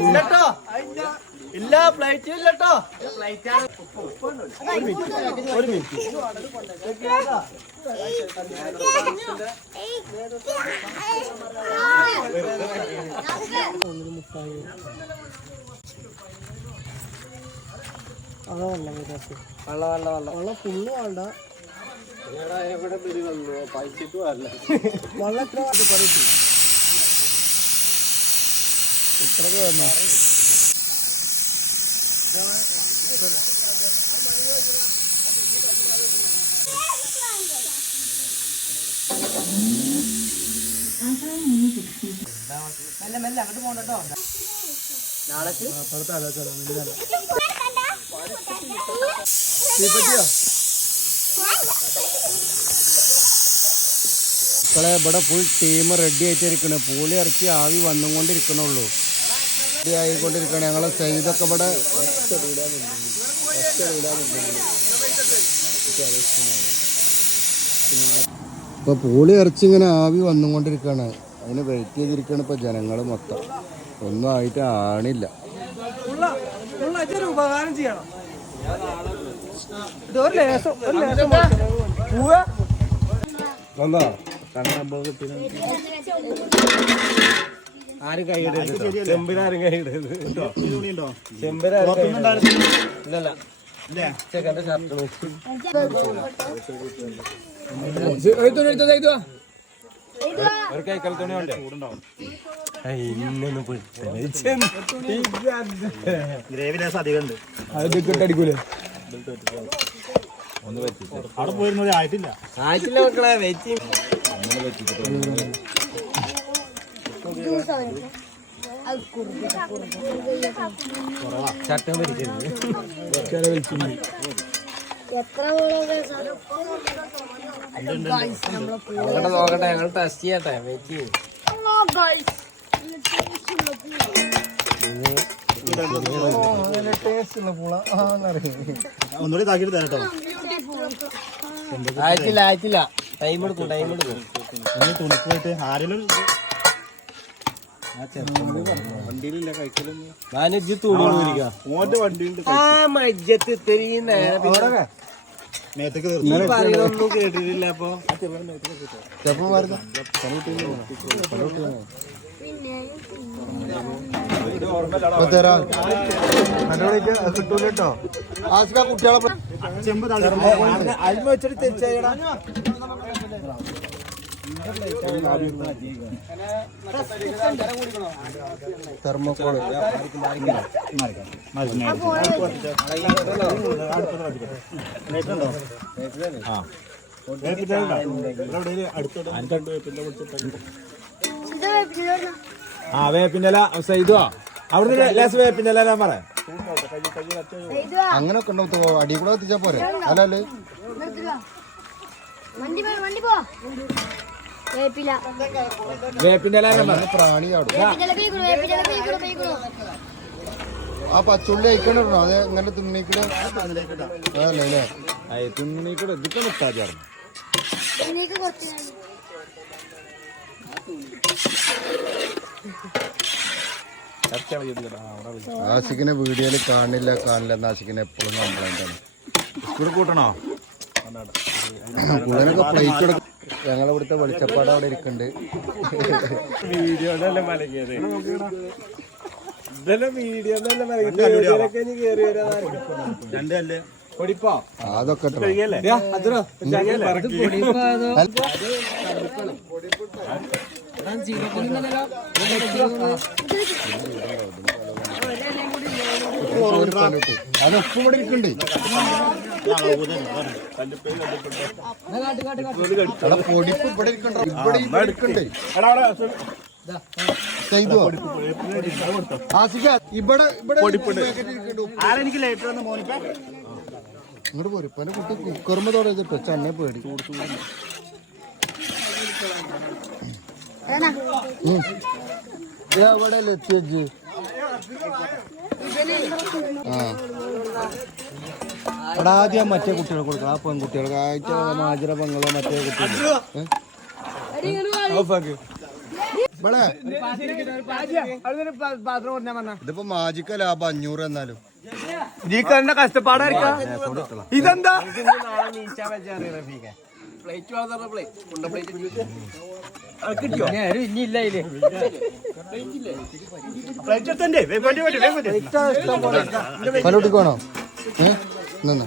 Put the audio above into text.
ഇല്ലട്ടോ ഇല്ല പ്ലേറ്റ് ഇല്ലട്ടോ ഒരു മിനിറ്റ് വെള്ളം ഫുള്ള് വേണ്ട എവിടെ പൈസക്ക് വല്ല വെള്ളം എത്ര പറയൂ ഇത്രയൊക്കെ വന്നു മെല്ലെ മെല്ലെ അങ്ങോട്ട് പോകണ്ടോ നാളെ മക്കളെ ഇവിടെ ഫുൾ ടീം റെഡി ആയിട്ടിരിക്കണേ. പൂളി ഇറക്കി ആവി വന്നുകൊണ്ടിരിക്കണുള്ളൂ. റെഡി ആയിക്കൊണ്ടിരിക്കണേ. ഞങ്ങളെ സൈഡൊക്കെ ഇവിടെ ഇപ്പൊ പൂളി ഇറച്ചി ഇങ്ങനെ ആവി വന്നുകൊണ്ടിരിക്കുകയാണ്. അതിന് വെയിറ്റ് ചെയ്തിരിക്കുകയാണ് ഇപ്പൊ ജനങ്ങൾ മൊത്തം. ഒന്നും ആയിട്ട് ആണില്ല. ഉപകാരം ചെയ്യണം. ആരും കൈയിടരുത്. ചെമ്പിനാരും കൈയിടരുത്. ചെമ്പിനാരും ഇല്ലല്ല ചെക്കൻ്റെ ഷർട്ട് ഒരു കൈക്കൽ തുണി വേണ്ടേ? അടിക്കൂലേ? അവിടെ പോയിരുന്നത് ആയിട്ടില്ല മക്കളെ. വെച്ച് ചട്ടം വലിക്കരുത്. നോക്കട്ടെ ഞങ്ങൾ ടെസ്റ്റ് ചെയ്യട്ടെ. വെച്ച് ഒന്നുകൂടി താക്കിട്ട് തരട്ടോ. ആയിട്ടില്ല ആയിട്ടില്ല. ടൈം എടുക്കും ടൈം എടുക്കും. തുണിക്ക് ആരെങ്കിലും വണ്ടിയിലില്ല കഴിക്കലൊന്നും. ഞാനിജ് തുണി ഓന്റെ വണ്ടിയുണ്ട്. ആ മജ്ജത്ത് ഇത്രയും നേരം പറയൊന്നും കേട്ടിട്ടില്ല. അപ്പൊ കിട്ടൂല കേട്ടോ. കുട്ടികളെ അൽമ വെച്ചിട്ട് തിരിച്ചയടാ. തെർമോക്കോള് ആ വേപ്പിന്റെ സൈദോ അവിടുന്ന് ലേസ് വേപ്പിന്റെ എല്ലാം പറയാം. അങ്ങനൊക്കെ ഉണ്ടോ? അടി കൂടെ എത്തിച്ചാ പോരെ? അല്ലല്ലേ വേപ്പിന്റെ പ്രാണി ചാടും. ആ പച്ചുള്ളി അയക്കണോ? അതെ ഇങ്ങനെ തിന്നീക്കടെ അല്ലേ? തിന്നീക്കൂടെ ഇതൊക്കെ നിട്ടാച്ചായിരുന്നു. ആശിക്കിനെ വീഡിയോയിൽ കാണില്ല ആശിക്കിനെ എപ്പോഴും കംപ്ലൈന്റ് ആണ്. ഇവിടെ കൂട്ടണോ? കൂടുതലൊക്കെ പ്ലേറ്റ് കൊടുക്കും. ഞങ്ങളിവിടുത്തെ വെളിച്ചപ്പാട് അവിടെ ഇരിക്കുന്നുണ്ട്. വീഡിയോയിലല്ലേ മലങ്ങിയത്. അതൊക്കെ അതൊപ്പം ഇവിടെ ഇരിക്കണ്ടേ. പൊടിപ്പ് ഇവിടെ ഇരിക്കണ്ടോ? ഇവിടെ ഇരിക്കണ്ടേ. ഇവിടെ ഇങ്ങോട്ട് പൊരിപ്പന്റെ കുട്ടി കുക്കർമ്മ തുടങ്ങിട്ടോ. ചെന്നെ പേടി എവിടെ എത്തിയജ്. അവിടെ ആദ്യം മറ്റേ കുട്ടികളെ കൊടുക്കണം. ആ പെൺകുട്ടികൾക്ക് ആഴ്ച മാജര പെങ്ങളോ മറ്റേ കുട്ടികൾ ഇവിടെ ഇതിപ്പോ മാജിക്ക ലാഭം 500 എന്നാലും ജീക്കറിന്റെ കഷ്ടപ്പാടായിരിക്കാം ഇതെന്താ കലോട്ടിക്കോണോ നിന്ന്